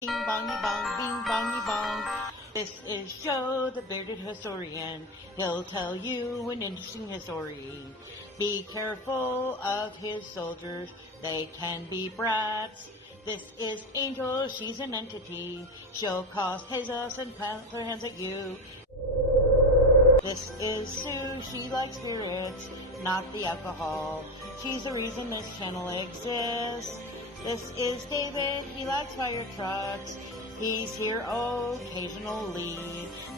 Bing bongy bong, bing bongy bong. This is Joe, the bearded historian. He'll tell you an interesting story. Be careful of his soldiers, they can be brats. This is Angel, she's an entity. She'll cause chaos and plant her hands at you. This is Sue, she likes spirits, not the alcohol. She's the reason this channel exists. This is David, he likes fire trucks. He's here occasionally.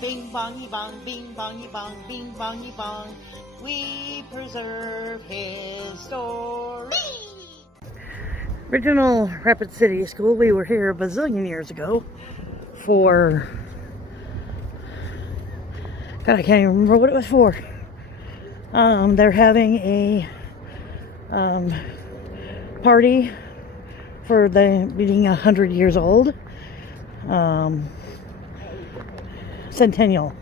Bing bongy bong, bing bongy bong, bing bongy bong. We preserve his story. Original Rapid City School, we were here a bazillion years ago for... God, I can't even remember what it was for. They're having a party for the being 100 years old. Centennial.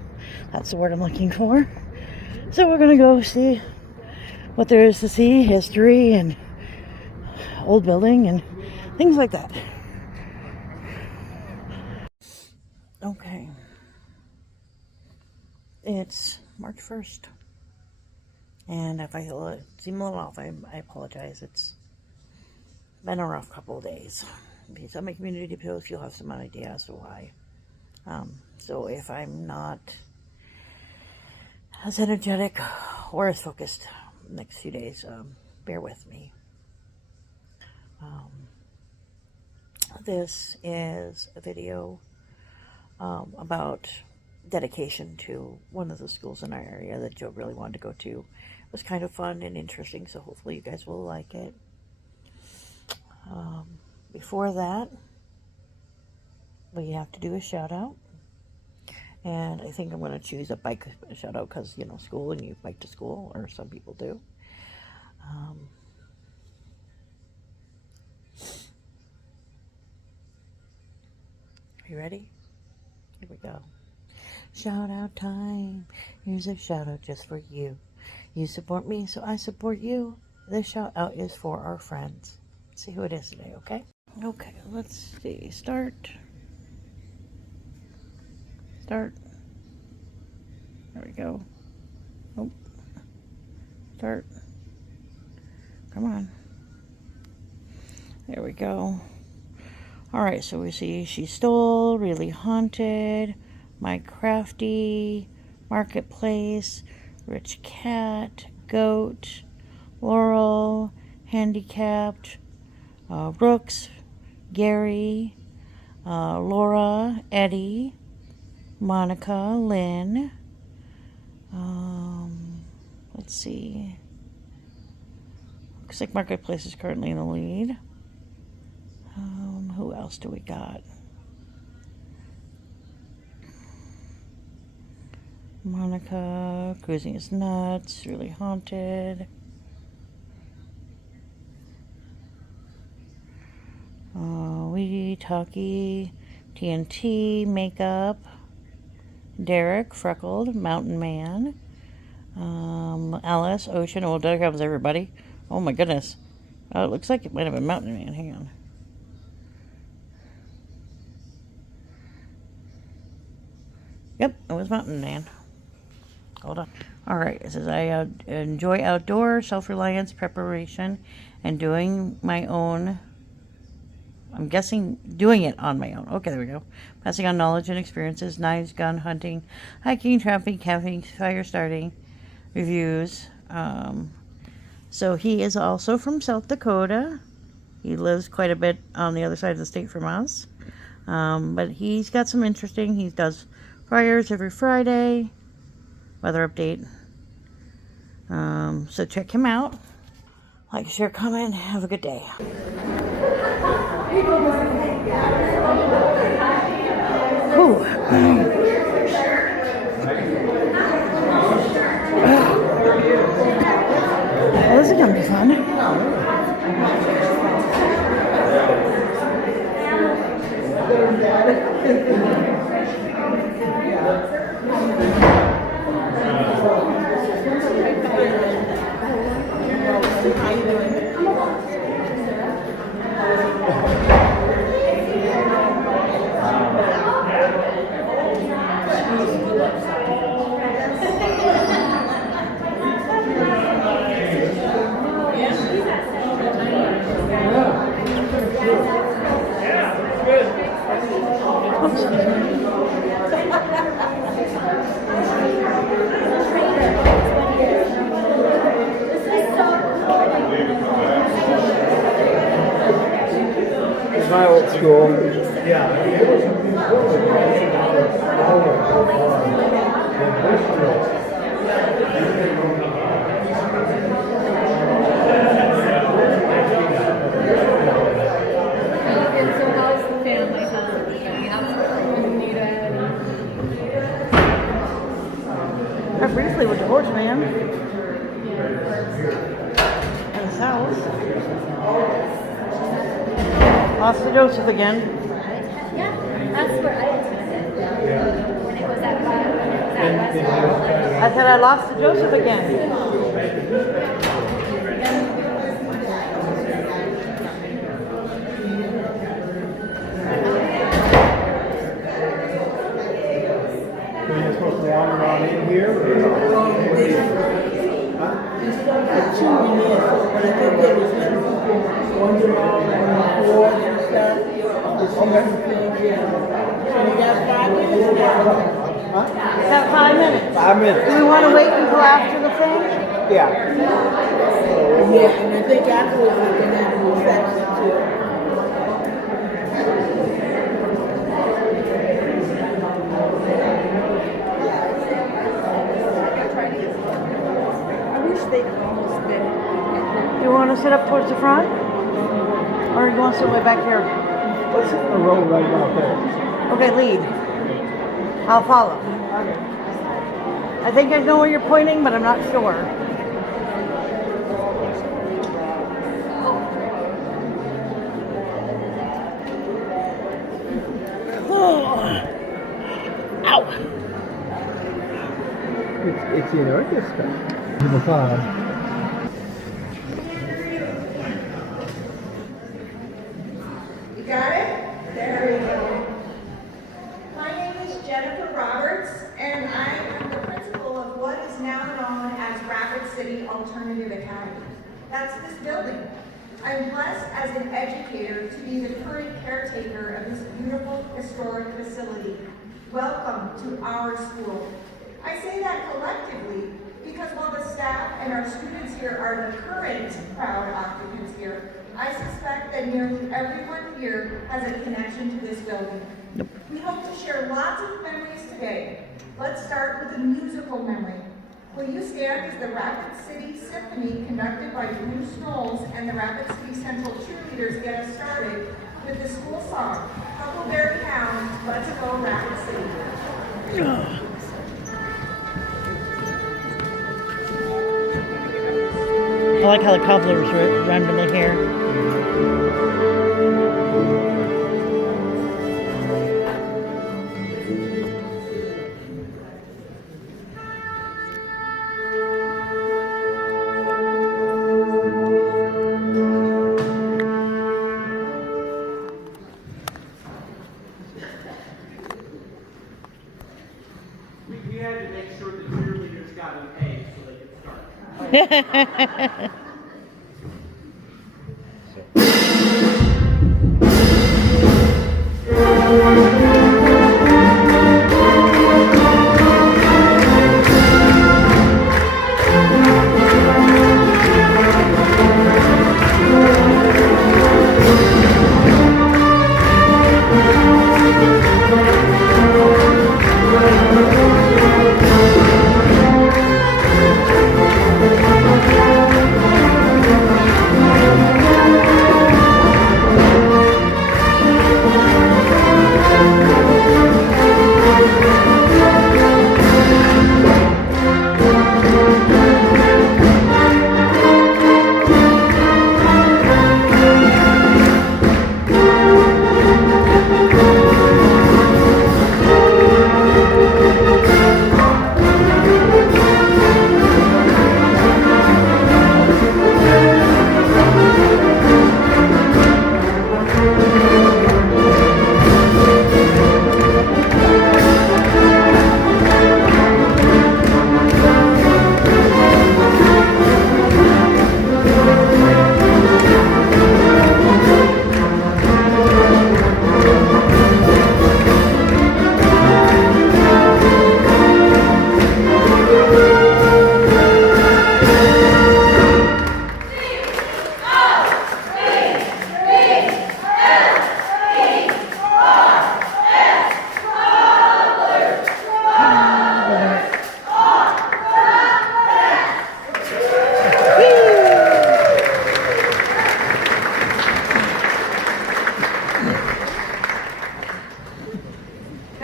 That's the word I'm looking for. So we're gonna go see what there is to see, history and old building and things like that. Okay. It's March 1st. And if I seem a little off, I apologize. It's been a rough couple of days. Because I'm a community post, you'll have some idea as to why. So if I'm not as energetic or as focused the next few days, bear with me. This is a video about dedication to one of the schools in our area that Joe really wanted to go to. It was kind of fun and interesting, so hopefully you guys will like it. Before that, we have to do a shout out, and I think I'm going to choose a bike shout out because, you know, school and you bike to school, or some people do. Are you ready? Here we go. Shout out time. Here's a shout out just for you. You support me, so I support you. This shout out is for our friends. Let's see who it is today, okay? Okay, let's see. Start. There we go. Oh. Start. Come on. There we go. Alright, so we see She Stole, Really Haunted, My Crafty, Marketplace, Rich Cat, Goat, Laurel, Handicapped, Brooks, Gary, Laura, Eddie, Monica, Lynn, let's see, looks like Marketplace is currently in the lead. Who else do we got? Monica, Cruising is Nuts, Really Haunted. We Talkie, TNT, Makeup, Derek, Freckled, Mountain Man, Alice, Ocean. Oh, there comes everybody. Oh my goodness. It looks like it might have been Mountain Man. Hang on. Yep, it was Mountain Man. Hold on. Alright, it says I enjoy outdoor self-reliance, preparation, and doing my own. I'm guessing doing it on my own. Okay, there we go. Passing on knowledge and experiences, knives, gun, hunting, hiking, trapping, camping, fire starting, reviews. So he is also from South Dakota. He lives quite a bit on the other side of the state from us. But he's got some interesting, he does fires every Friday, weather update. So check him out. Like, share, comment, have a good day. Ooh. Well, this is gonna be fun. How you doing? It's my old school. I briefly with the horse man. And his house. Lost to Joseph again. Yeah, that's where I attended. When it was at I said I lost to Joseph again. So you're supposed to wander around in here? Got 5 minutes. 5 minutes. Do we want to wait until after the thing? Yeah. Yeah, and I think afterwards we can have a reception too. I wish they'd almost been. You want to sit up towards the front? Or you want to sit way back here? Let's hit the road right about there. Okay, lead. I'll follow. I think I know where you're pointing, but I'm not sure. Ow! It's in orchestra. Number 5. You got it? There we go. My name is Jennifer Roberts, and I am the principal of what is now known as Rapid City Alternative Academy. That's this building. I'm blessed as an educator to be the current caretaker of this beautiful historic facility. Welcome to our school. I say that collectively because while the staff and our students here are the current proud occupants here, I suspect that nearly everyone here has a connection to this building. We hope to share lots of memories today. Let's start with a musical memory. Will you stand as the Rapid City Symphony conducted by Drew Knowles and the Rapid City Central cheerleaders get us started with the school song, Huckleberry Hound, Let's Go Rapid City. I like how the cobblers run to the hair. We had to make sure the cheerleaders got an A so they could start.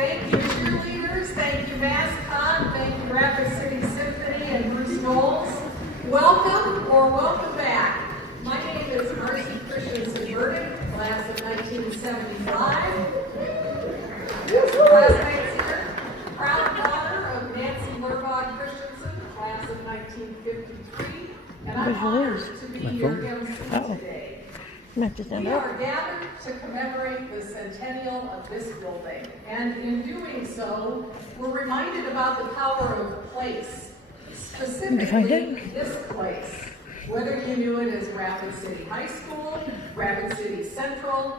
Thank you, cheerleaders. Thank you, mascot. Thank you, Rapid City Symphony and Bruce Knowles. Welcome or welcome back. My name is Marcy Christensen Burdick, class of 1975. Classmates here. Proud daughter of Nancy Lerbaugh Christensen, class of 1953. And I'm honored to be your MC today. We are gathered to commemorate the centennial of this building, and in doing so, we're reminded about the power of place, specifically this place, whether you knew it as Rapid City High School, Rapid City Central,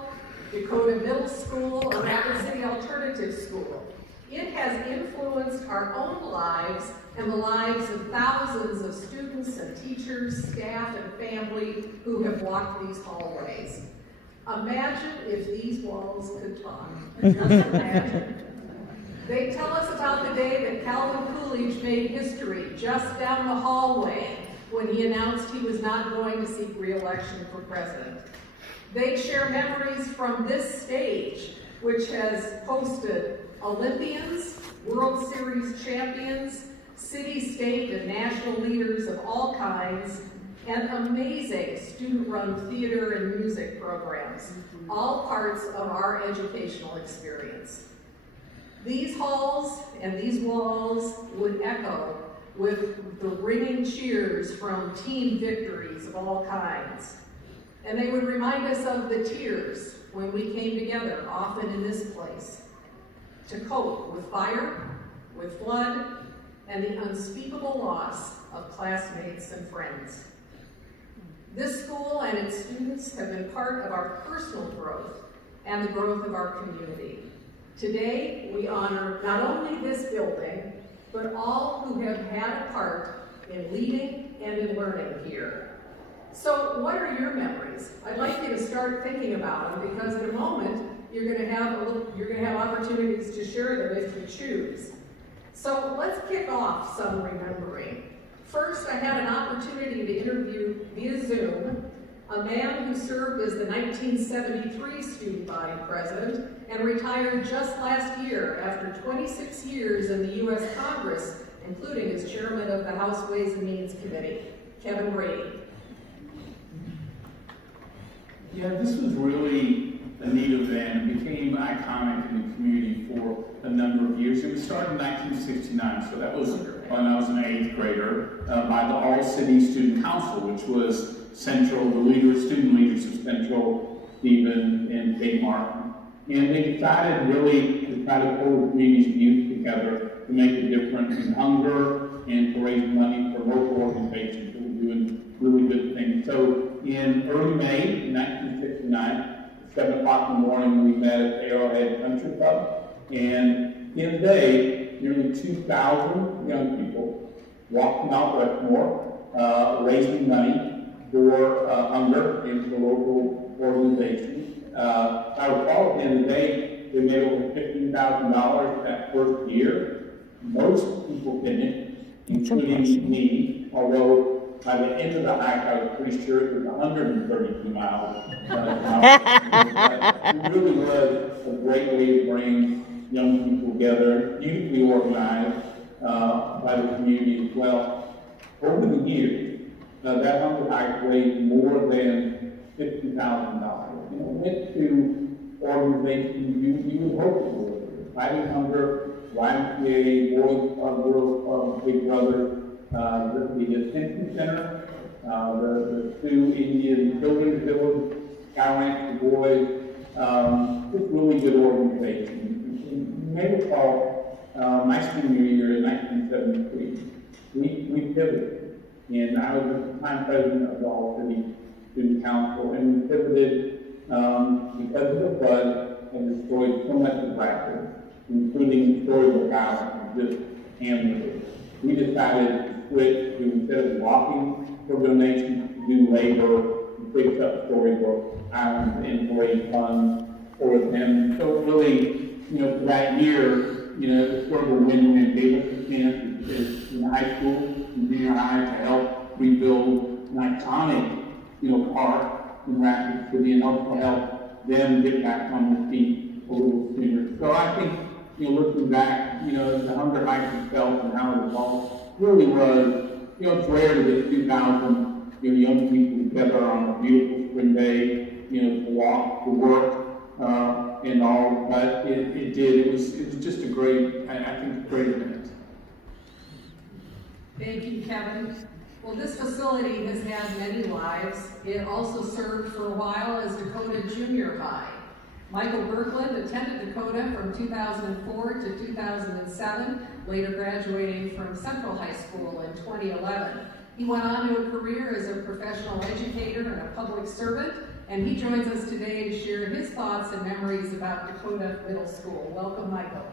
Dakota Middle School, or Rapid City Alternative School. It has influenced our own lives and the lives of thousands of students and teachers, staff, and family who have walked these hallways. Imagine if these walls could talk. Just imagine. They tell us about the day that Calvin Coolidge made history just down the hallway when he announced he was not going to seek re-election for president. They share memories from this stage, which has hosted Olympians, World Series champions, city, state, and national leaders of all kinds, and amazing student-run theater and music programs, all parts of our educational experience. These halls and these walls would echo with the ringing cheers from team victories of all kinds. And they would remind us of the tears when we came together, often in this place, to cope with fire, with flood, and the unspeakable loss of classmates and friends. This school and its students have been part of our personal growth and the growth of our community. Today, we honor not only this building, but all who have had a part in leading and in learning here. So what are your memories? I'd like you to start thinking about them, because in a moment, you're going to have opportunities to share them if you choose. So let's kick off some remembering. First, I had an opportunity to interview via Zoom a man who served as the 1973 student body president and retired just last year after 26 years in the U.S. Congress, including as chairman of the House Ways and Means Committee, Kevin Brady. Yeah, this was really a neat event. It became iconic in the community for a number of years. It was started in 1969, so that was when I was an 8th grader, by the All-City Student Council, which was Central, the student leaders of Central, Stephen, and Kate Martin. And they decided really to try to pull the community's youth together to make a difference in hunger and to raise money for local organizations that were doing really good things. So in early May 1969, 7 o'clock in the morning, we met at Arrowhead Country Club, and in a day, nearly 2,000 young people walked from Mount Westmore, raising money for hunger into the local organization. I recall at the end of the day, they made over $15,000 that first year. Most people finished, including me, although by the end of the hike, I was pretty sure it was 132 miles. It really was a great way to bring young people together, beautifully organized by the community as well. Over the years, that hunger hike raised more than $50,000. Went to organizations you would hope for: Fighting Hunger, YMCA, Boys Club, Girls Club, Big Brother, the Attention Center, the Sioux Indian Children's Village, Sky Ranch for Boys, just really good organizations. You may recall my senior year in 1973, we pivoted, and I was at the time president of the All-City Student Council, and we pivoted because of the flood and destroyed so much of Rapid, including Storybook Island, and just handled it. We decided to switch to, instead of walking for donations, to do labor and fix up Storybook Island and raise funds for them. So really, for that year, it's sort of a win-win. Gave us a chance in high school and junior high to help rebuild an iconic, park in Rapid City, and also help them get back on their feet a little sooner. So I think looking back, the hunger hike we felt and how it all really was, it's rare to get 2,000, young people together on a beautiful spring day, to walk, to work, and all, but it did. It was just a great, I think, a great event. Thank you, Kevin. Well, this facility has had many lives. It also served for a while as Dakota Junior High. Michael Berkland attended Dakota from 2004 to 2007, later graduating from Central High School in 2011. He went on to a career as a professional educator and a public servant, and he joins us today to share his thoughts and memories about Dakota Middle School. Welcome, Michael.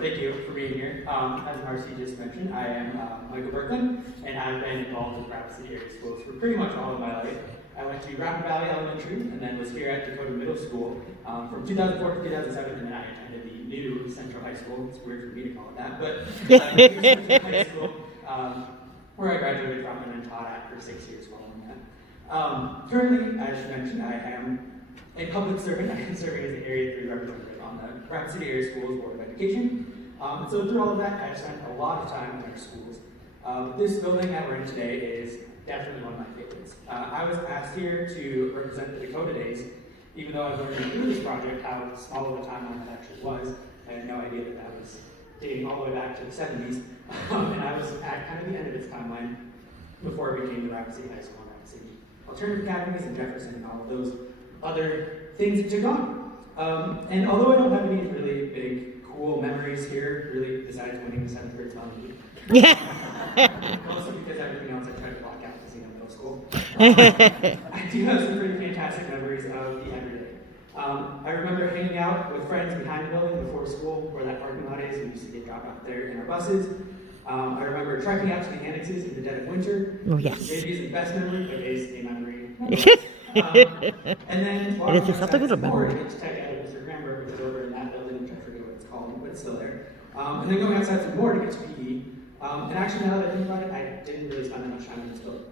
Thank you for being here. As Marcy just mentioned, I am Michael Berkland, and I've been involved with Rapid City Area Schools for pretty much all of my life. I went to Rapid Valley Elementary, and then was here at Dakota Middle School from 2004 to 2007, and then I attended the new Central High School. It's weird for me to call it that, but Central High School, where I graduated from and then taught at for 6 years following that. Currently, as you mentioned, I am a public servant. I am serving as the Area 3 representative on the Rapid City Area Schools Board of Education. And so through all of that, I've spent a lot of time in our schools. This building that we're in today is definitely one of my favorites. I was asked here to represent the Dakota Days, even though I was learning through this project how small of a timeline that actually was. I had no idea that that was dating all the way back to the 70s. And I was at kind of the end of its timeline before it became the Rapid City High School and Rapid City Alternative Academies and Jefferson and all of those other things that took on. And although I don't have any really big, cool memories here, really, besides winning the 7th grade spelling bee. Also because everything else I tried to block out to see in middle school. I do have some pretty fantastic memories of the everyday. I remember hanging out with friends behind the building before school, where that parking lot is. We used to get dropped off there in our buses. I remember trekking out to the annexes in the dead of winter. Oh, yes. Maybe it's the best memory, but it is a memory. And then It is just not a good memory. To check out Mr. Cranberg, which is over in that building, which I forget what it's called, but it's still there. And then going outside some more to get to PE. And actually, now that I think about it, I didn't really spend that much time in this building.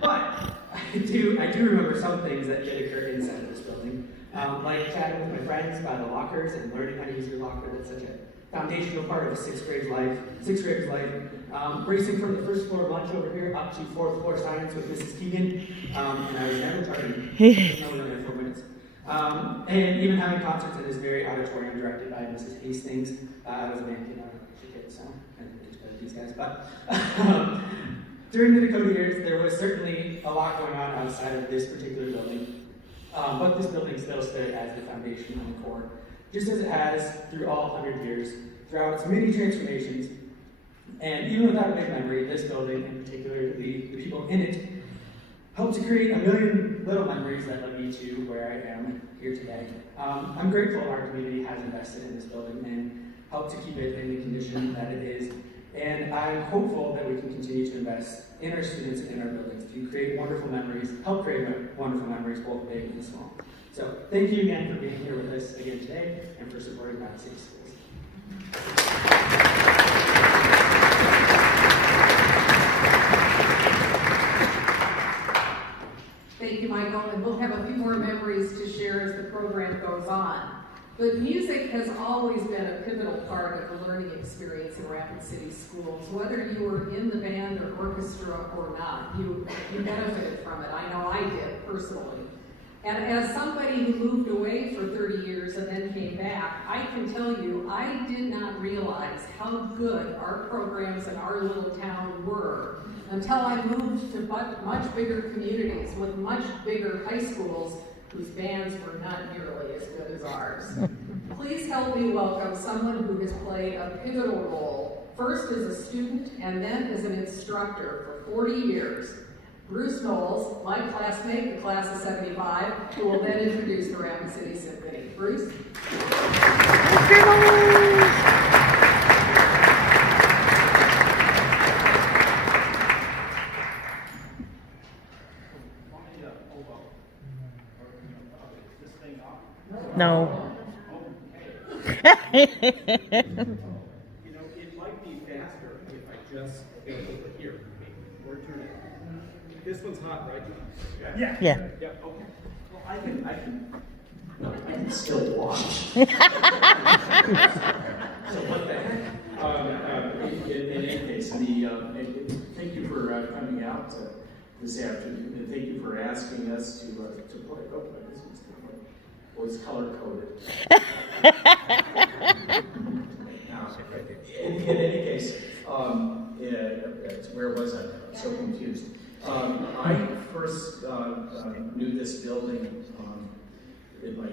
But I do remember some things that did occur inside of this building, like chatting with my friends by the lockers and learning how to use your locker. That's such a foundational part of a sixth grader's life. Racing from the first floor of lunch over here up to 4th floor science with Mrs. Keegan, and I was never tardy. No more than 4 minutes. And even having concerts in this very auditorium directed by Mrs. Hastings. I was a man kid, I was a kid, so I didn't get to play with these guys. But during the Dakota years, there was certainly a lot going on outside of this particular building. But this building still stood as the foundation and the core, just as it has through all 100 years, throughout its many transformations. And even without a big memory, this building, in particular, the people in it, helped to create a million little memories that led me to where I am here today. I'm grateful our community has invested in this building and helped to keep it in the condition that it is. And I'm hopeful that we can continue to invest in our students and in our buildings to create wonderful memories, help create wonderful memories, both big and small. So thank you again for being here with us again today and for supporting Rapid City Schools. Thank you, Michael, and we'll have a few more memories to share as the program goes on. But music has always been a pivotal part of the learning experience in Rapid City Schools. Whether you were in the band or orchestra or not, you benefited from it. I know I did, personally. And as somebody who moved away for 30 years and then came back, I can tell you, I did not realize how good our programs in our little town were until I moved to much bigger communities with much bigger high schools whose bands were not nearly as good as ours. Please help me welcome someone who has played a pivotal role, first as a student and then as an instructor for 40 years. Bruce Knowles, my classmate, the class of 75, who will then introduce the Rapid City Symphony. Bruce? No. It might be faster if I just go over here or turn it. this one's hot, right? Yeah. Yeah. Yeah. Okay. Well, I can still watch. So what the heck? In any case, thank you for coming out this afternoon, and thank you for asking us to play. Oh, this one's different. Well, it's color coded. Now, in any case, where was I? I'm so confused. I first knew this building. My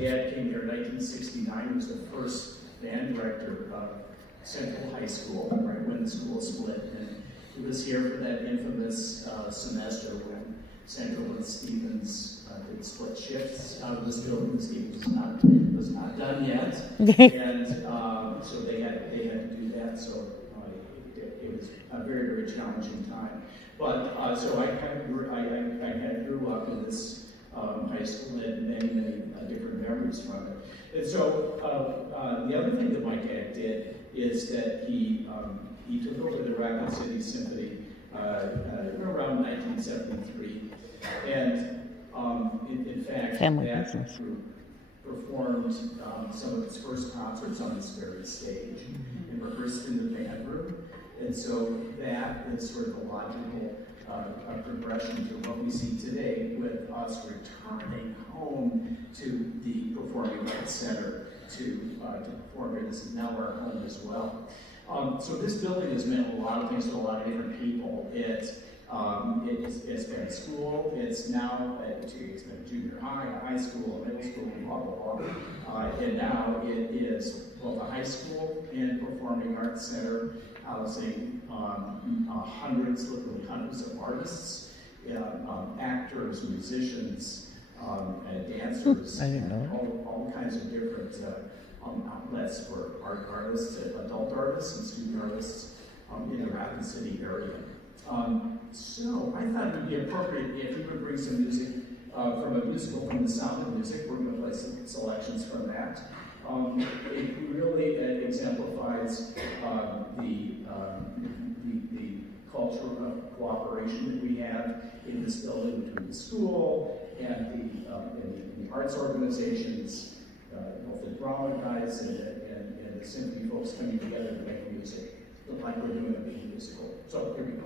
dad came here in 1969. He was the first band director of Central High School, right when the school split. And he was here for that infamous semester when Central and Stevens did split shifts out of this building. Stevens was not done yet, and so they had to do that. So it was a very, very challenging time. But so I kind of grew up in this high school and had many different memories from it. And so the other thing that my dad did is that he took over the Rapid City Symphony around 1973, and in fact Family that business. group performed some of its first concerts on this very stage and rehearsed in the band room. And so that is sort of a logical progression to what we see today with us returning home to the Performing Arts Center to perform here. This is now our home as well. So this building has meant a lot of things to a lot of different people. It's been a school. It's now it's been a junior high, a high school, a middle school, blah blah blah. And now it is both a high school and Performing Arts Center, housing literally hundreds of artists, actors, musicians, dancers, I didn't know. all kinds of different outlets for art artists, adult artists, and student artists in the Rapid City area. So I thought it would be appropriate if we would bring some music from a musical from The Sound of Music. We're going to play some selections from that. It really exemplifies the culture of cooperation that we have in this building between the school and the arts organizations, both the drama guys and the symphony folks coming together to make music, like we're doing a musical. So here we go.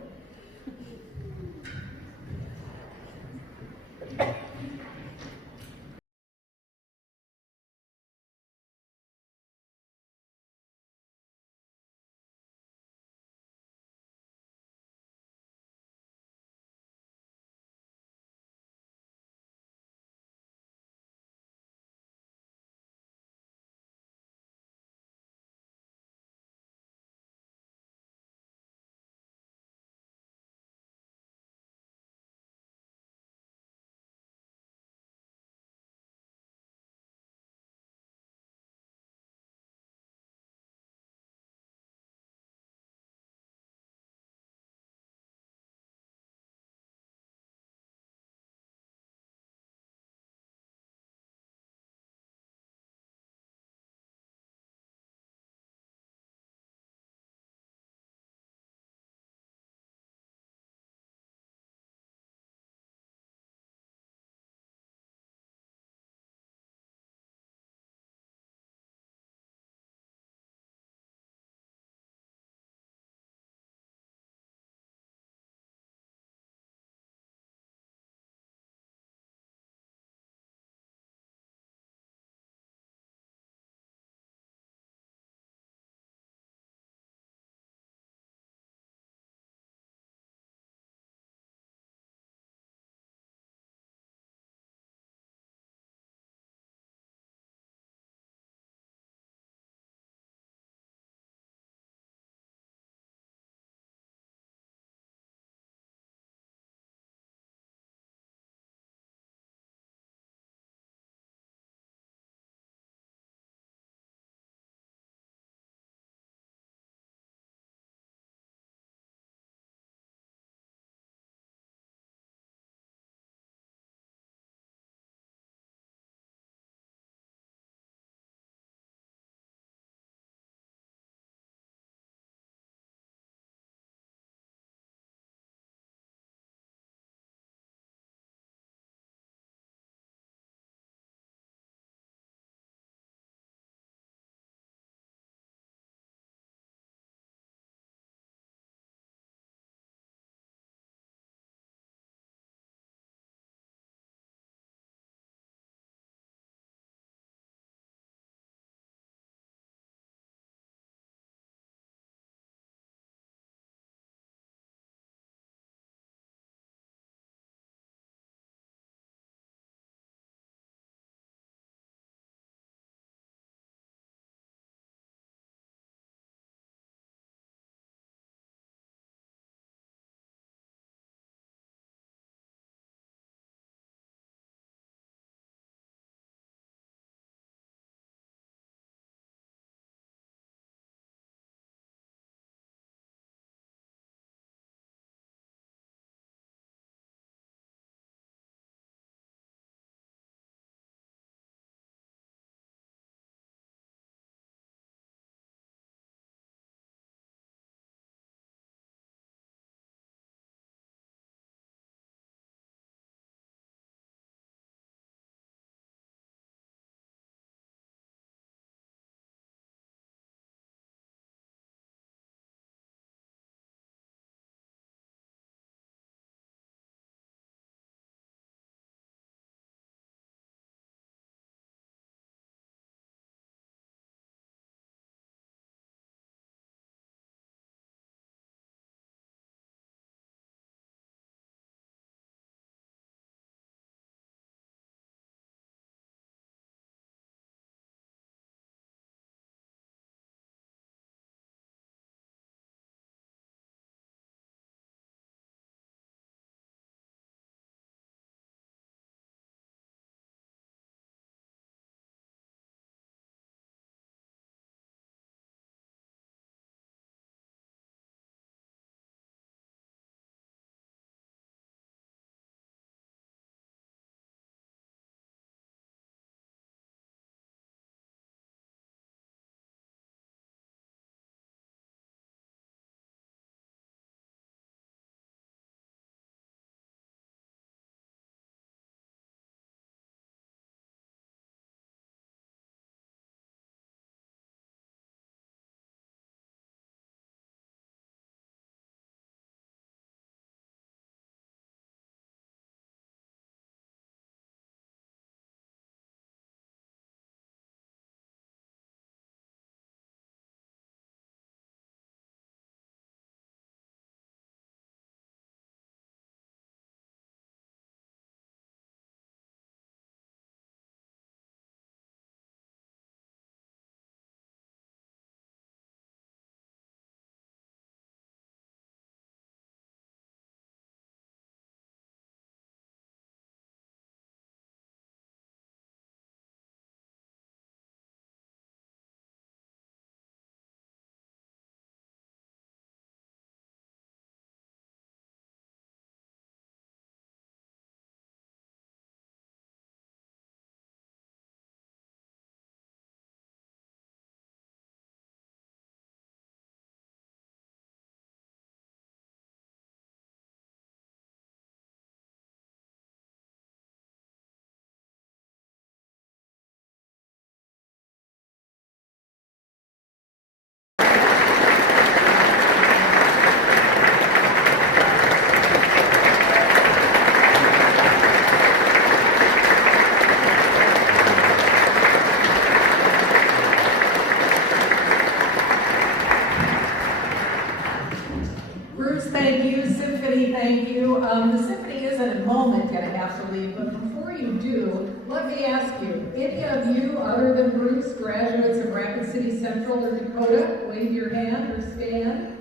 thank you. The symphony is in a moment going to have to leave, but before you do, let me ask you, any of you, other than Bruce, graduates of Rapid City Central or Dakota, wave your hand or stand?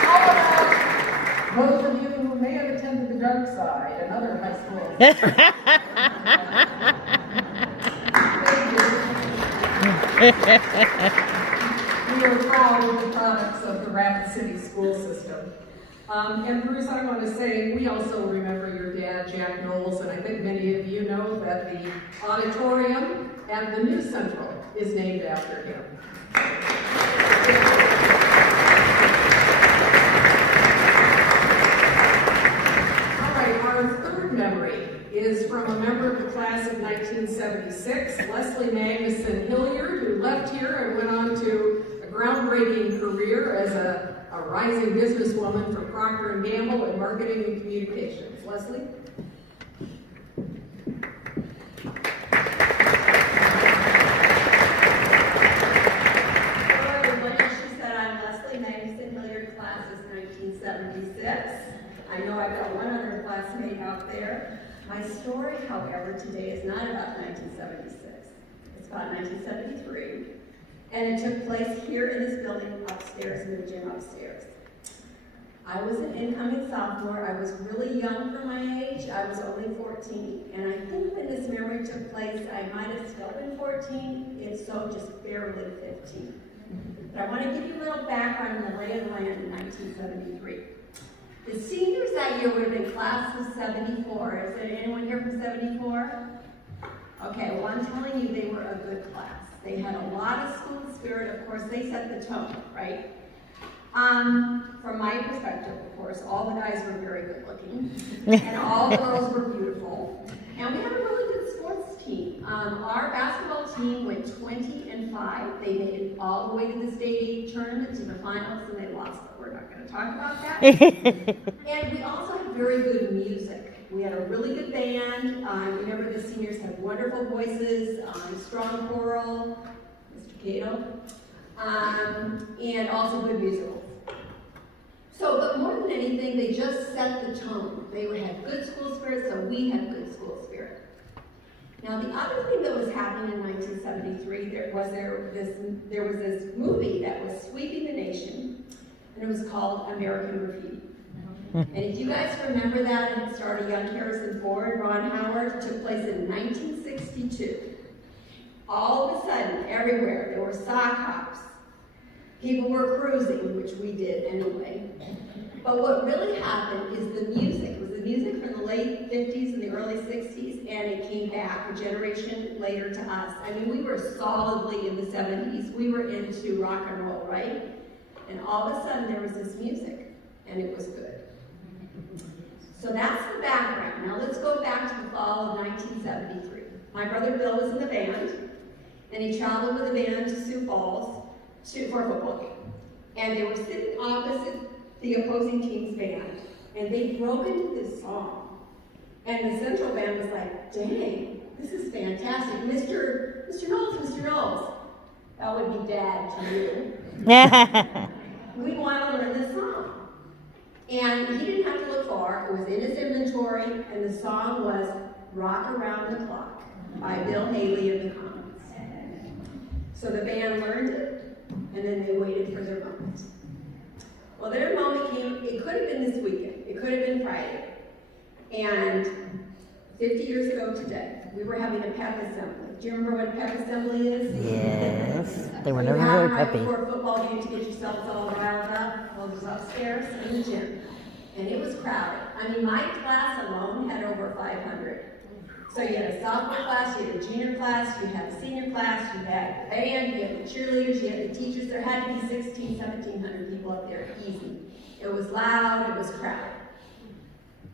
How about those of you who may have attended the dark side and other high schools? We are proud of the products of the Rapid City school system. And Bruce, I want to say, we also remember your dad, Jack Knowles, and I think many of you know that the auditorium and the new Central is named after him. All right, our third memory is from a member of the class of 1976, Leslie Magnuson Hilliard, who left here and went on to a groundbreaking career as a rising businesswoman for Procter & Gamble in marketing and communications. Leslie? Hello everybody, she said I'm Leslie Magnuson Hilliard, class is 1976. I know I've got one other classmate out there. My story, however, today is not about 1976. It's about 1973. And it took place here in this building upstairs, in the gym upstairs. I was an incoming sophomore. I was really young for my age. I was only 14. And I think when this memory took place, I might have still been 14. If so, just barely 15. But I want to give you a little background on the lay of the land in 1973. The seniors that year would have been class of 74. Is there anyone here from 74? Okay, well I'm telling you, they were a good class. They had a lot of school spirit. Of course, they set the tone, right? From my perspective, of course, all the guys were very good looking, and all the girls were beautiful. And we had a really good sports team. Our basketball team went 20-5. They made it all the way to the state tournament, to the finals, and they lost, but we're not going to talk about that. And we also had very good music. We had a really good band. Remember, the seniors had wonderful voices, strong choral, Mr. Cato, and also good musicals. So, but more than anything, they just set the tone. They had good school spirit, so we had good school spirit. Now, the other thing that was happening in 1973, there was this movie that was sweeping the nation, and it was called American Graffiti. And if you guys remember that, and it starred young Harrison Ford, Ron Howard, took place in 1962. All of a sudden, everywhere, there were sock hops. People were cruising, which we did anyway. But what really happened is the music. It was the music from the late 50s and the early 60s, and it came back a generation later to us. I mean, we were solidly in the 70s. We were into rock and roll, right? And all of a sudden, there was this music, and it was good. So that's the background. Now let's go back to the fall of 1973. My brother Bill was in the band, and he traveled with the band to Sioux Falls for a football game. And they were sitting opposite the opposing team's band, and they broke into this song. And the Central band was like, dang, this is fantastic. Mr. Knowles, that would be Dad to you. We want to learn this song. And he didn't have to look far. It was in his inventory, and the song was Rock Around the Clock by Bill Haley and the Comets. So the band learned it, and then they waited for their moment. Well, their moment came. It could have been this weekend. It could have been Friday. And 50 years ago today, we were having a pep assembly. Do you remember what a pep assembly is? Yes. They were never You very have right peppy. before a football game to get yourselves all riled up. Well, it was upstairs in the gym. And it was crowded. I mean, my class alone had over 500. So you had a sophomore class, you had a junior class, you had a senior class, you had the band, you had the cheerleaders, you had the teachers. There had to be 1,700 people up there, easy. It was loud, it was crowded.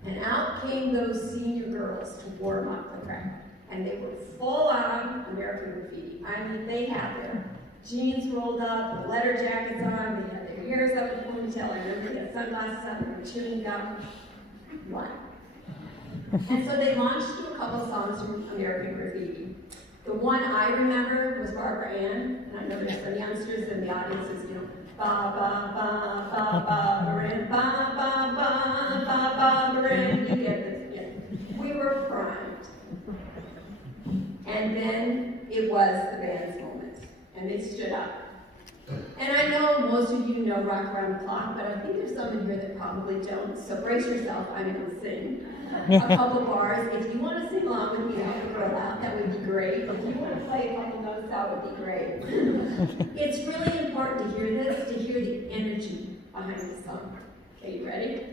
And out came those senior girls to warm up the crowd. And they were full on American Graffiti. I mean, they had their jeans rolled up, the leather jackets on, they had their hairs up in a ponytail. I remember they had sunglasses up and were chewing gum. What? And so they launched into a couple songs from American Graffiti. The one I remember was Barbara Ann, and I know there's some youngsters in the audience as Ba ba ba ba ba ba ba ba ba ba ba. You get this. Yeah. We were primed. And then it was the band's moment. And they stood up. And I know most of you know Rock Around the Clock, but I think there's some in here that probably don't. So brace yourself, I'm going to sing a couple bars. If you want to sing along with me after we're out, that would be great. If you want to play a couple notes, that would be great. It's really important to hear this, to hear the energy behind the song. Okay, you ready?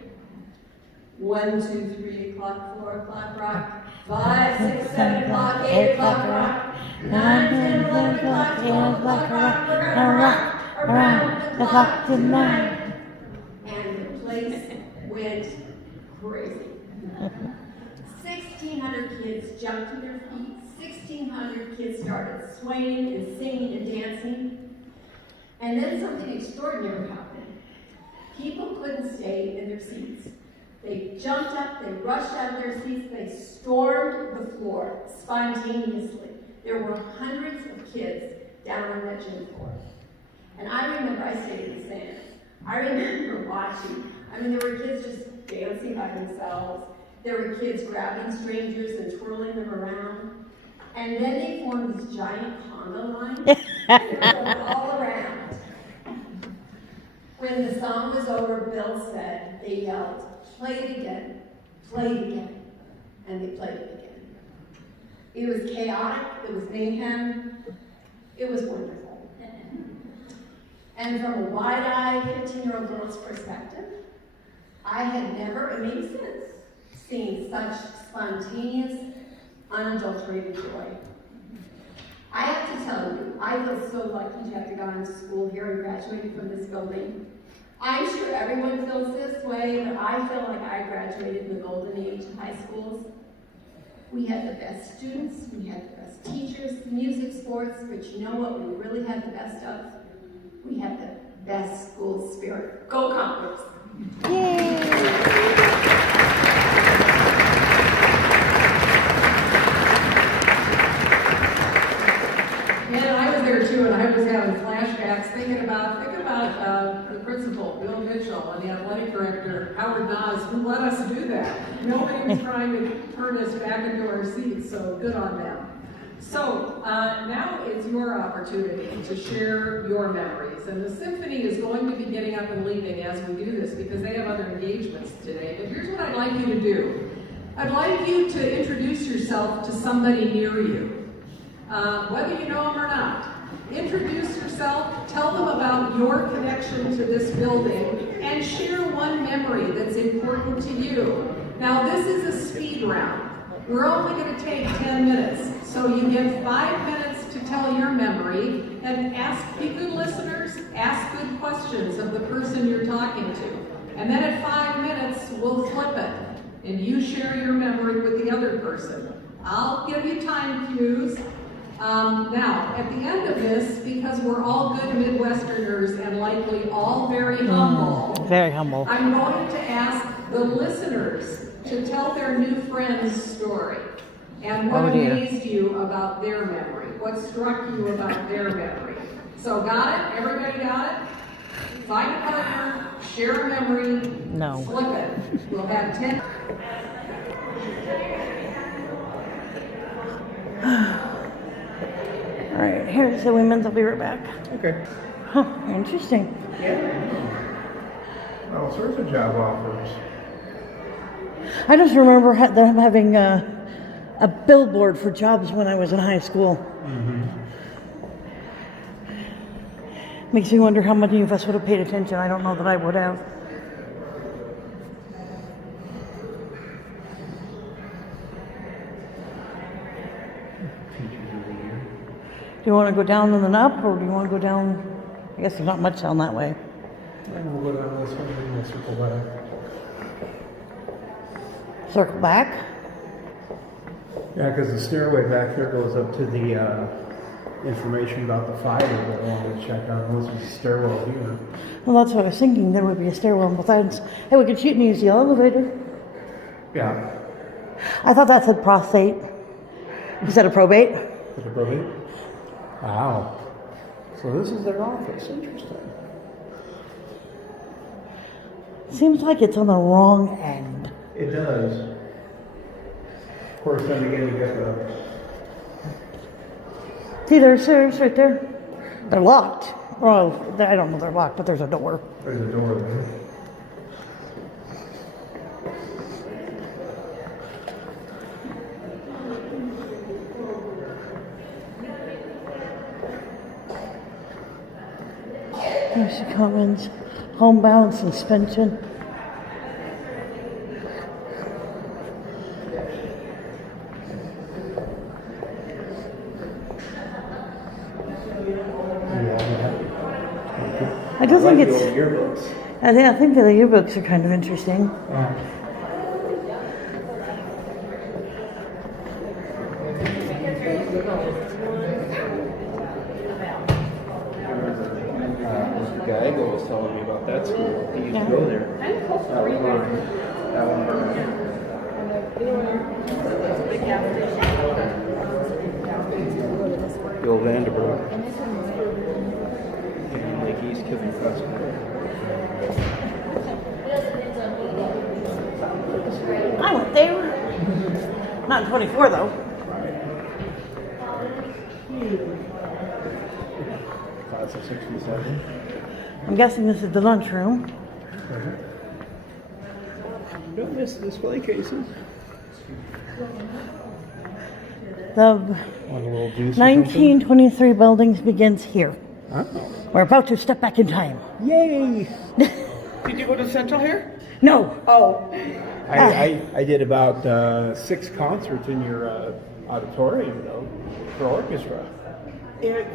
1, 2, 3 o'clock, 4 o'clock, rock. 5, 6, 7 o'clock, 8 o'clock, rock. 9, 10, 11 o'clock, 12 o'clock, rock. We're gonna rock around the clock tonight. And the place went crazy. 1,600 kids jumped to their feet. 1,600 kids started swaying and singing and dancing. And then something extraordinary happened. People couldn't stay in their seats. They jumped up, they rushed out of their seats, they stormed the floor spontaneously. There were hundreds of kids down on that gym floor. And I remember, I stayed in the stands. I remember watching. I mean, there were kids just dancing by themselves. There were kids grabbing strangers and twirling them around. And then they formed this giant conga line. They were all around. When the song was over, Bill said, they yelled, play it again, and they played it again. It was chaotic, it was mayhem, it was wonderful. And from a wide-eyed 15-year-old girl's perspective, I had never, and maybe since, seen such spontaneous, unadulterated joy. I have to tell you, I feel so lucky to have gone to school here and graduated from this building. I'm sure everyone feels this way, but I feel like I graduated in the golden age of high schools. We had the best students, we had the best teachers, music, sports, but you know what we really had the best of? We had the best school spirit. Go Congress! Yay! Too, and I was having flashbacks thinking about the principal, Bill Mitchell, and the athletic director, Howard Nas, who let us do that. Nobody was trying to turn us back into our seats, so good on them. So now it's your opportunity to share your memories, and the symphony is going to be getting up and leaving as we do this because they have other engagements today, but here's what I'd like you to do. I'd like you to introduce yourself to somebody near you, whether you know them or not. Introduce yourself, tell them about your connection to this building, and share one memory that's important to you. Now, this is a speed round. We're only going to take 10 minutes, so you get 5 minutes to tell your memory, and be good listeners, ask good questions of the person you're talking to. And then at 5 minutes, we'll flip it, and you share your memory with the other person. I'll give you time cues. Now, at the end of this, because we're all good Midwesterners and likely all very humble, I'm going to ask the listeners to tell their new friend's story and what amazed you about their memory, what struck you about their memory. So got it? Everybody got it? Find a partner, share a memory, flip it. We'll have 10. All right, here's the women's. I'll be right back. Okay. Huh, interesting. All sorts of job offers. I just remember them having a billboard for jobs when I was in high school. Mm-hmm. Makes me wonder how many of us would have paid attention. I don't know that I would have. Do you want to go down and then up, or do you want to go down? I guess there's not much down that way. And we'll go down this way and we'll circle back. Circle back? Yeah, because the stairway back there goes up to the information about the fire that I wanted to check on. This is the stairwell here. Well, that's what I was thinking. There would be a stairwell on both ends. Hey, we could shoot and use the elevator. Yeah. I thought that said prostate. Is that a probate? Is it a probate? Wow. So this is their office. Interesting. Seems like it's on the wrong end. It does. Of course, then again, you got the. See, there's stairs right there. They're locked. Well, I don't know they're locked, but there's a door. There's a door there. There's the Commons, homebound suspension. I just think it's. Yearbooks. I think the yearbooks are kind of interesting. Mr. Gallego was telling me about that school. He used to go there. That one. Bill Vanderbilt. And Lake East Kevin Festival. I went there. Not in 24 though. Class of 67. I'm guessing this is the lunchroom. Don't miss the display cases. The Want a little juice or something? 1923 buildings begins here. Huh? We're about to step back in time. Yay! Did you go to Central here? No. Oh. I did about 6 concerts in your auditorium, though, for orchestra. Where'd you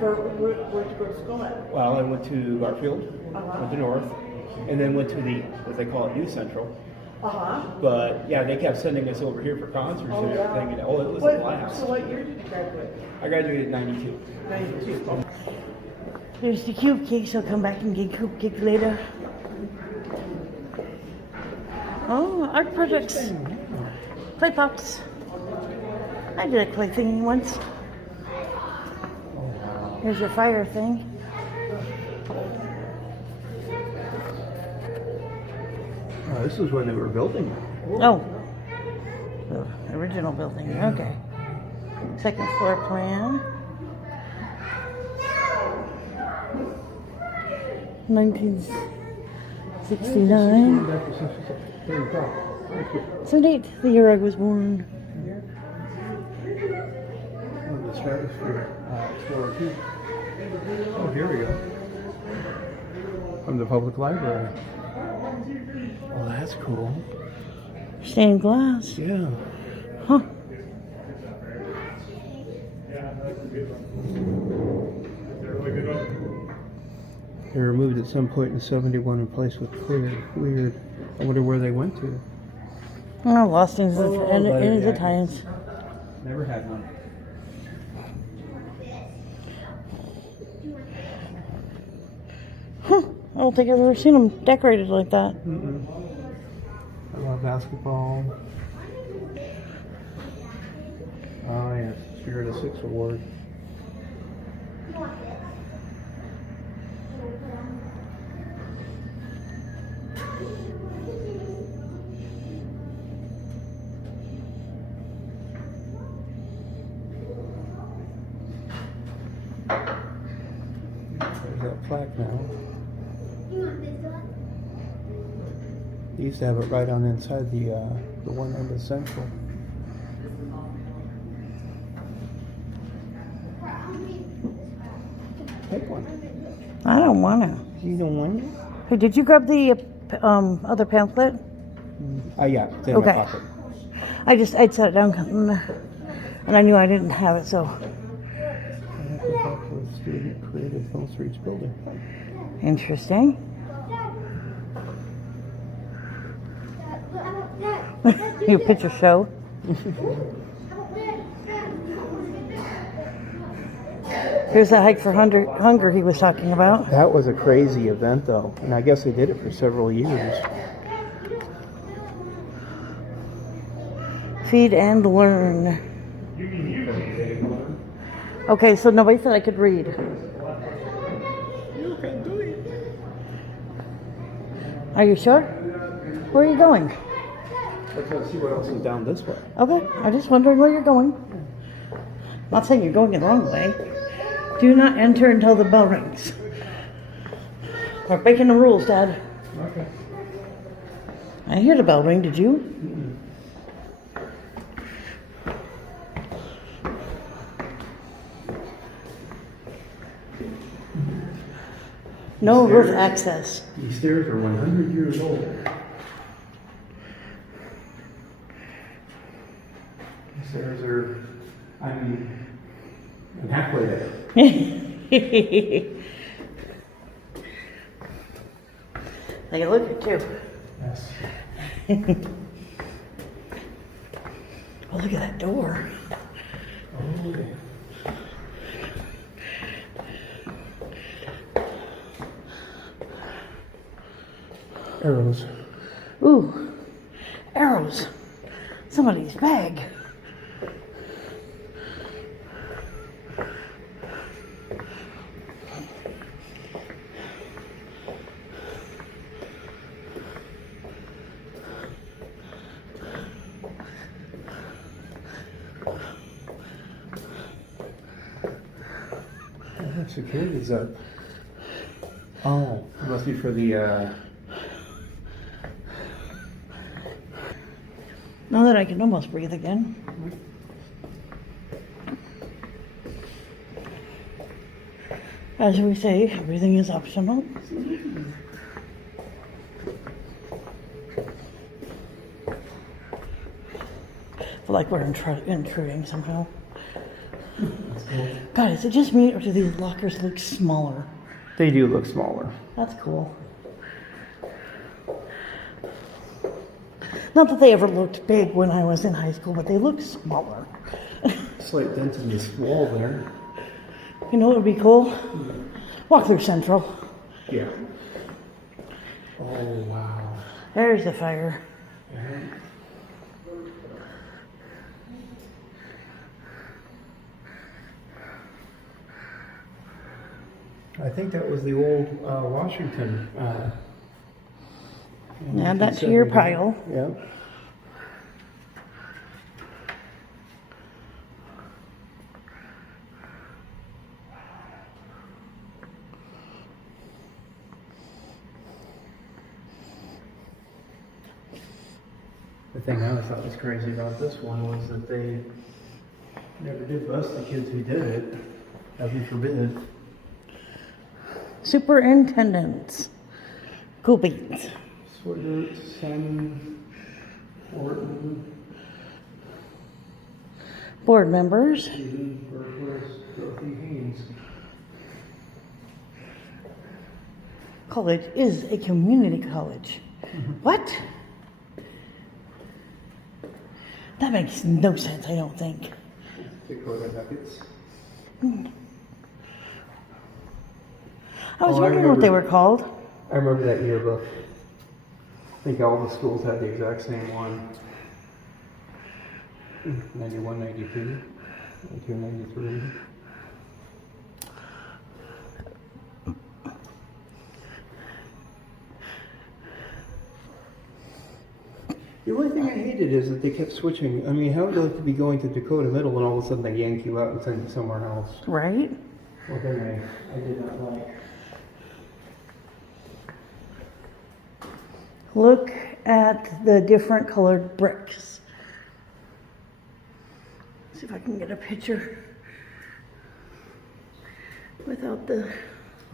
go to school at? Well, I went to Garfield, went to North, and then went to the, what they call it, New Central. But yeah, they kept sending us over here for concerts and everything. And, it was a blast. So what year did you graduate? I graduated in 92. 92. There's the cube cake, so come back and get cube cake later. Oh, art projects. Clay pots. I did a clay thingy once. Here's your fire thing. Oh, this is when they were building. Oh, the original building. Okay. Second floor plan. 1969. 78, the year I was born. Oh, the Stratosphere Explorer 2. Oh, here we go. From the public library. Oh, that's cool. Stained glass. Yeah. Huh. They were removed at some point in 71 and replaced with clear. Weird. I wonder where they went to. Oh, lost in his yeah. Italians. Never had one. Huh. I don't think I've ever seen them decorated like that. I love basketball. Oh, yes. Spirit of Six Award. There's that plaque now. They used to have it right on inside the one end of Central. Take one. I don't want to. You don't want it? Hey, did you grab the other pamphlet? Yeah, it's in Okay. my pocket. I'd set it down and I knew I didn't have it, so. Student creative Hill Street's building. Interesting. Your picture show. Here's the hike for hunger he was talking about. That was a crazy event, though, and I guess they did it for several years. Feed and learn. Okay, so nobody said I could read. You can do it. Are you sure? Where are you going? Let's go see what else is down this way. Okay, I'm just wondering where you're going. Not saying you're going the wrong way. Do not enter until the bell rings. We're breaking the rules, Dad. Okay. I hear the bell ring, did you? No roof access. These stairs are 100 years old. These stairs are, I'm halfway there. Take a look at too. Yes. Oh, look at that door. Oh. Arrows. Ooh, arrows. Somebody's bag. Security's up. Oh, it must be for the, Now that I can almost breathe again. As we say, everything is optional. Feel like we're intruding somehow. God, is it just me or do these lockers look smaller? They do look smaller. That's cool. Not that they ever looked big when I was in high school, but they look smaller. Slight dent in this wall there. You know what would be cool? Walk through Central. Yeah. Oh, wow. There's the fire. Yeah. I think that was the old Washington. Add that to your pile. Yeah. The thing I always thought was crazy about this one was that they never did bust the kids who did it. Heaven forbid. Superintendents. Cool beans. Swigert, Simon, Orton, Board members. Stephen Berquist, Dorothy Haynes. College is a community college. What? That makes no sense, I don't think. Dakota Nuggets. I was wondering what they were called. I remember that yearbook. I think all the schools had the exact same one. 91, 92, 92, 93. The only thing I hated is that they kept switching. I mean, how would you like to be going to Dakota Middle and all of a sudden they yank you out and send you somewhere else? Right? Well, then I did not like. Look at the different colored bricks. See if I can get a picture without the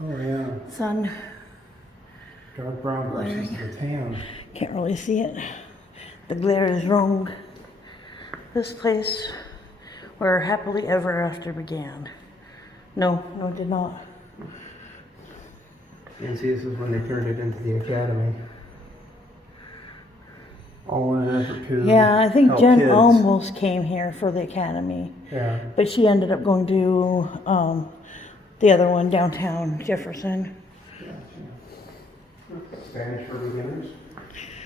Oh, yeah. sun. Dark brown versus the tan. Can't really see it. The glare is wrong. This place where happily ever after began. No, it did not. And see, this is when they turned it into the academy. All in an effort to Yeah, I think help Jen kids. almost came here for the academy. Yeah. But she ended up going to the other one, downtown Jefferson. Spanish for beginners?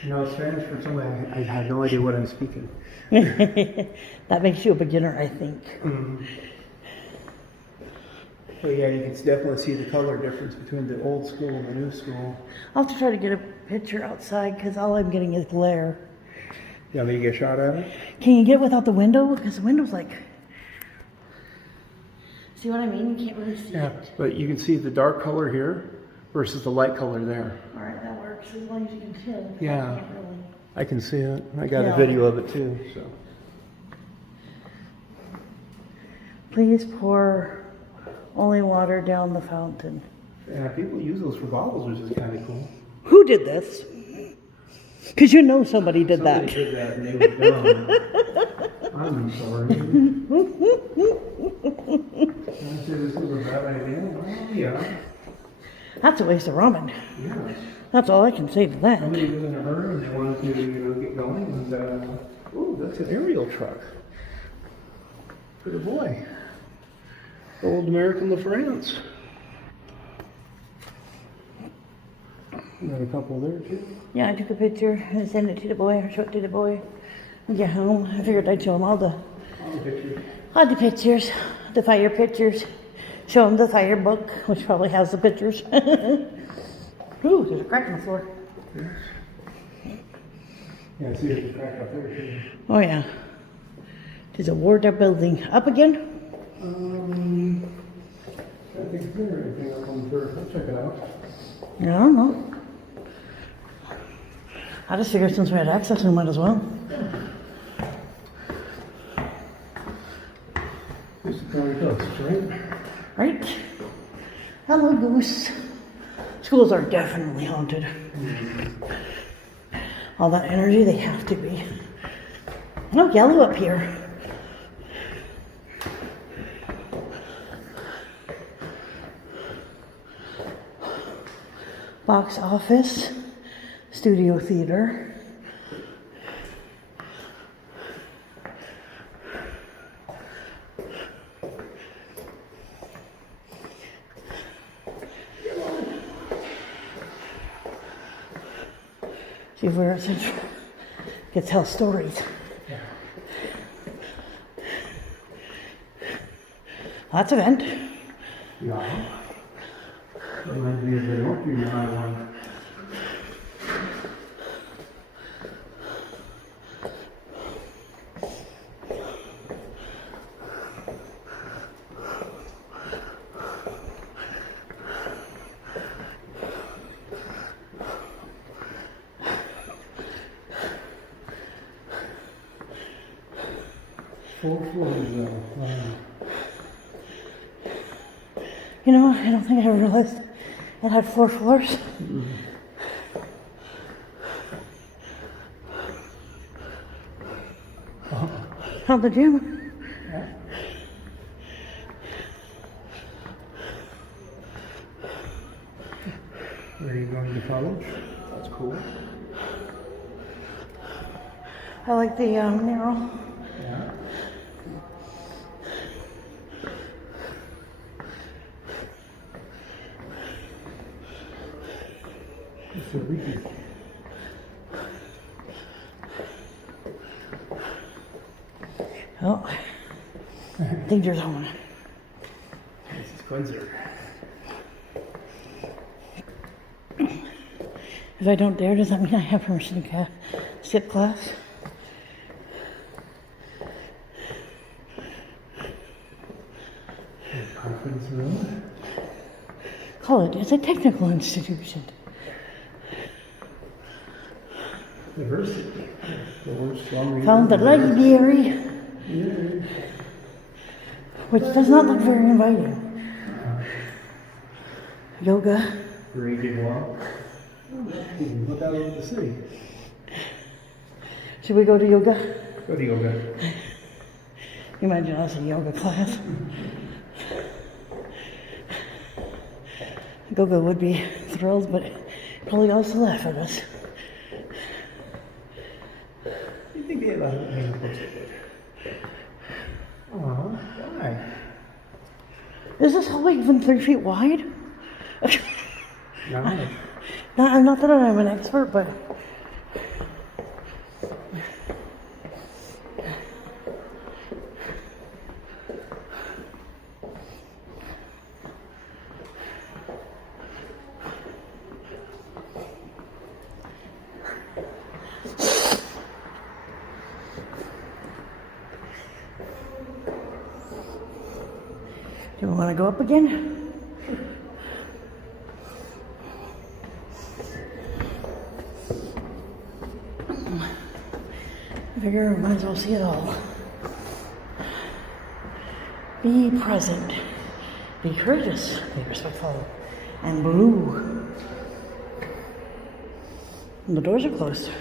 No, Spanish for somebody I have no idea what I'm speaking. That makes you a beginner, I think. Mm-hmm. So yeah, you can definitely see the color difference between the old school and the new school. I'll have to try to get a picture outside because all I'm getting is glare. You want me to get a shot at it? Can you get it without the window? Because the window's like... See what I mean? You can't really see Yeah, it. but you can see the dark color here versus the light color there. All right, that works as long as you can tell. Yeah. I can't really. I can see it. I got Yeah. a video of it too. So Please pour only water down the fountain. yeah, people use those for bottles, which is kind of cool. Who did this? Because you know somebody did Somebody that. did that and they were dumb. I'm sorry. I said this was a bad idea. Well, yeah. That's a waste of ramen. Yeah. That's all I can say to that. Somebody was in a hurry and they wanted to, get going. And ooh, that's an aerial truck. Good boy. Old American LaFrance. Got a couple there too. Yeah, I took a picture and sent it to the boy, or showed it to the boy. When we get home, I figured I'd show him all the pictures, the fire pictures. Show him the fire book, which probably has the pictures. Ooh, there's a crack in the floor. Yeah, I see there's a crack up there too. Oh yeah. There's a Warder building. Up again? I think it's there anything up on the third. I'll check it out. I don't know. I just figured since we had access, we might as well. Here's the county coast, right? Right? Hello, Goose. Schools are definitely haunted. All that energy, they have to be. No yellow up here. Box office, studio theater. See where it's can tell stories. That's a vent. Yeah. Reminds me of the North Junior High one. Four floors though. Wow. You know, I don't think I ever realized it had 4 floors. Mm-hmm. How's the gym? Yeah. Where are you going to college? That's cool. I like the mural. Yeah. It's so reedy. Oh, danger zone. This is Quinzer. If I don't dare, does that mean I have permission to skip class? Conference room. College is a technical institution. Diversity. The worst one we Found the library, which does not look very inviting. Yoga. Graded walk. Look out over the city. Should we go to yoga? Go to yoga. Imagine us in yoga class. Gogo would be thrilled, but probably also laugh at us. You think they allow me to post it? Aw, why? Is this hallway even 3 feet wide? No. Not that I'm an expert, but want to go up again? I figure might as well see it all. Be present. Be courteous. Be respectful. And blue. And the doors are closed.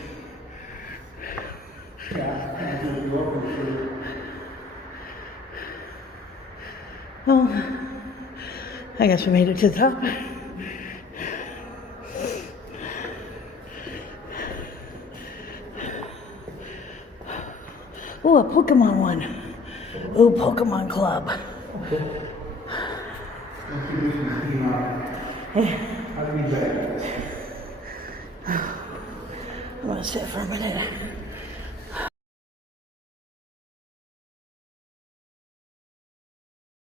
Well, I guess we made it to the top. Oh, a Pokemon one. Oh, Pokemon Club. Hey. I'm gonna sit for a minute.